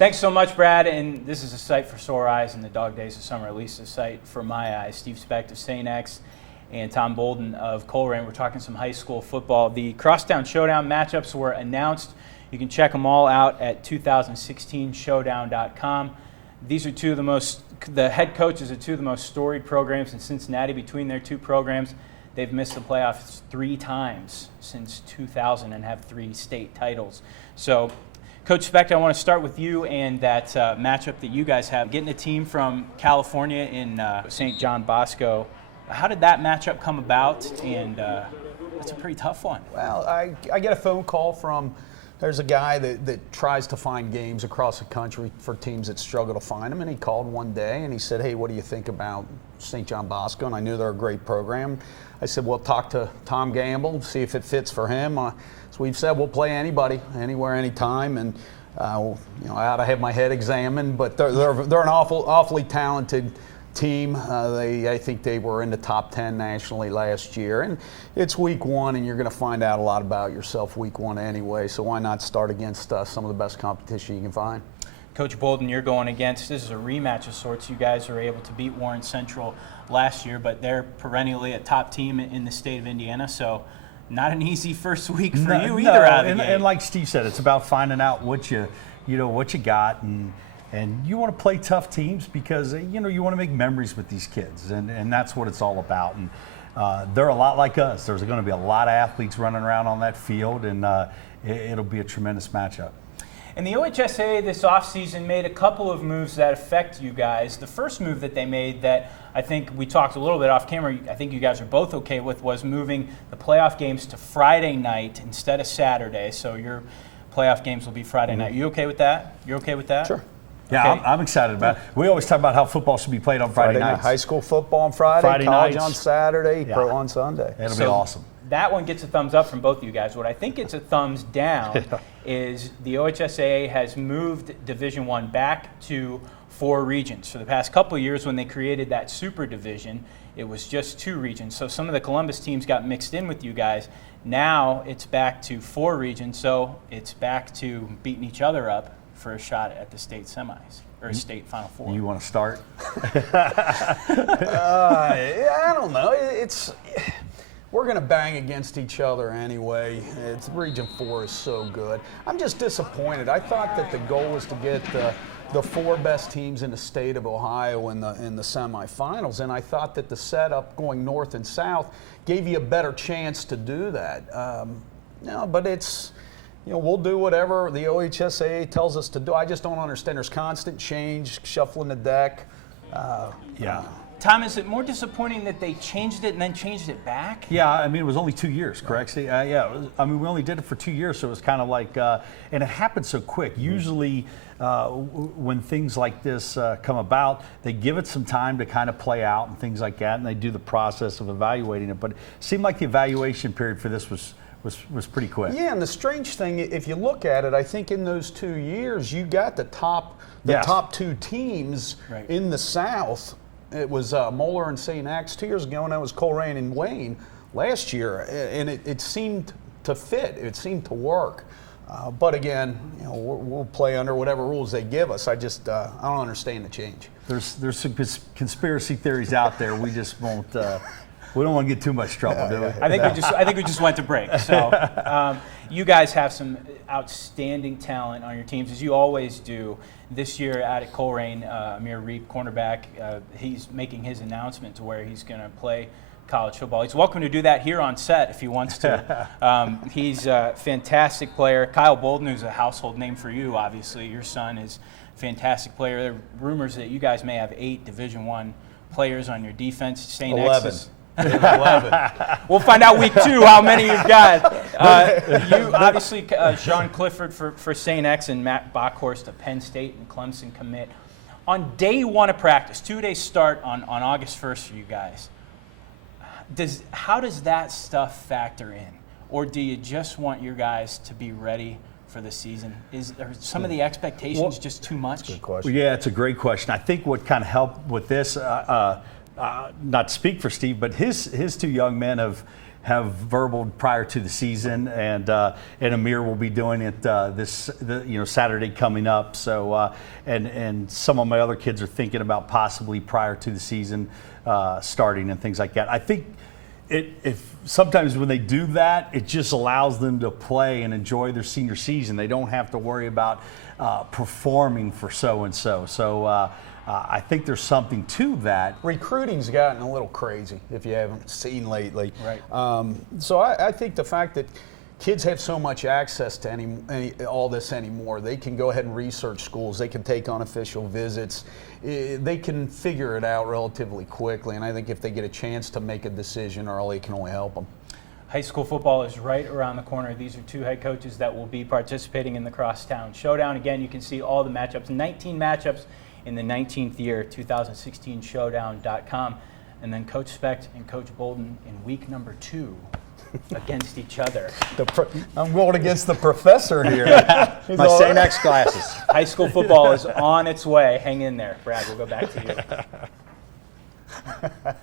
Thanks so much, Brad. And this is a sight for sore eyes in the dog days of summer, at least a sight for my eyes. Steve Specht of St. X and Tom Bolden of Colerain. We're talking some high school football. The Crosstown Showdown matchups were announced. You can check them all out at 2016showdown.com. These are the head coaches of two of the most storied programs in Cincinnati. Between their two programs, they've missed the playoffs 3 times since 2000 and have 3 state titles. So, Coach Specht, I want to start with you and that matchup that you guys have. Getting a team from California in St. John Bosco, how did that matchup come about? And that's a pretty tough one. Well, I get a phone call from, there's a guy that tries to find games across the country for teams that struggle to find them, and he called one day and he said, hey, what do you think about St. John Bosco? And I knew they're a great program. I said, well, talk to Tom Gamble, see if it fits for him. So we've said we'll play anybody, anywhere, anytime, and I ought to have my head examined. But they're an awfully talented team. I think they were in the top 10 nationally last year, and it's week 1, and you're going to find out a lot about yourself week 1 anyway. So why not start against some of the best competition you can find? Coach Bolden, you're going against, this is a rematch of sorts. You guys were able to beat Warren Central last year, but they're perennially a top team in the state of Indiana. So not an easy first week for you either out of the gate. And like Steve said, it's about finding out what you got, and you want to play tough teams because you want to make memories with these kids, and that's what it's all about. And they're a lot like us. There's going to be a lot of athletes running around on that field, and it'll be a tremendous matchup. And the OHSAA this offseason made a couple of moves that affect you guys. The first move that they made that I think we talked a little bit off camera, I think you guys are both okay with, was moving the playoff games to Friday night instead of Saturday. So your playoff games will be Friday night. You okay with that? You're okay with that? Sure. Yeah, Okay. I'm excited about it. We always talk about how football should be played on Friday nights. High school football on Friday college nights on Saturday, Yeah. pro on Sunday. It'll be awesome. That one gets a thumbs up from both of you guys. What I think gets a thumbs down is the OHSAA has moved Division I back to 4 regions. For the past couple of years when they created that super division, it was just 2 regions. So some of the Columbus teams got mixed in with you guys. Now it's back to 4 regions, so it's back to beating each other up for a shot at the state semis, or state Final Four. You want to start? I don't know. We're going to bang against each other anyway. Region 4 is so good. I'm just disappointed. I thought that the goal was to get the 4 best teams in the state of Ohio in the semifinals, and I thought that the setup going north and south gave you a better chance to do that. But it's, we'll do whatever the OHSAA tells us to do. I just don't understand. There's constant change, shuffling the deck. Yeah. Tom, is it more disappointing that they changed it and then changed it back? Yeah, I mean, it was only 2 years, correct? We only did it for 2 years, so it was kind of like, and it happened so quick. Usually, when things like this come about, they give it some time to kind of play out and things like that, and they do the process of evaluating it. But it seemed like the evaluation period for this was pretty quick. Yeah, and the strange thing, if you look at it, I think in those 2 years, you got the top 2 teams in the South. It was Moeller and St. X 2 years ago, and that was Colerain and Wayne last year, and it seemed to fit. It seemed to work. But again, we'll play under whatever rules they give us. I don't understand the change. There's some conspiracy theories out there. We just won't. We don't want to get too much trouble, do we? I think we just went to break. So you guys have some outstanding talent on your teams, as you always do. This year out at Colerain, Amir Reep, cornerback, he's making his announcement to where he's going to play college football. He's welcome to do that here on set if he wants to. He's a fantastic player. Kyle Bolden, who's a household name for you, obviously. Your son is a fantastic player. There are rumors that you guys may have 8 Division I players on your defense. St. 11. 11. We'll find out week 2 how many you've got. You obviously, Sean Clifford for St. X and Matt Bockhorst of Penn State and Clemson commit. On day 1 of practice, 2-day start on August 1st for you guys, how does that stuff factor in? Or do you just want your guys to be ready for the season? Are some of the expectations just too much? Good question. Yeah, it's a great question. I think what kind of helped with this, not to speak for Steve, but his 2 young men have have verbal prior to the season, and Amir will be doing it Saturday coming up. So and some of my other kids are thinking about possibly prior to the season starting and things like that. I think if sometimes when they do that, it just allows them to play and enjoy their senior season. They don't have to worry about performing for so and so. So. I think there's something to that. Recruiting's gotten a little crazy, if you haven't seen lately. Right. So I think the fact that kids have so much access to all this anymore, they can go ahead and research schools, they can take unofficial visits, they can figure it out relatively quickly, and I think if they get a chance to make a decision early, it can only help them. High school football is right around the corner. These are two head coaches that will be participating in the Crosstown Showdown. Again, you can see all the matchups, 19 matchups in the 19th year, 2016 showdown.com. And then Coach Specht and Coach Bolden in week number 2 against each other. I'm going against the professor here. My St. X glasses. High school football is on its way. Hang in there, Brad. We'll go back to you.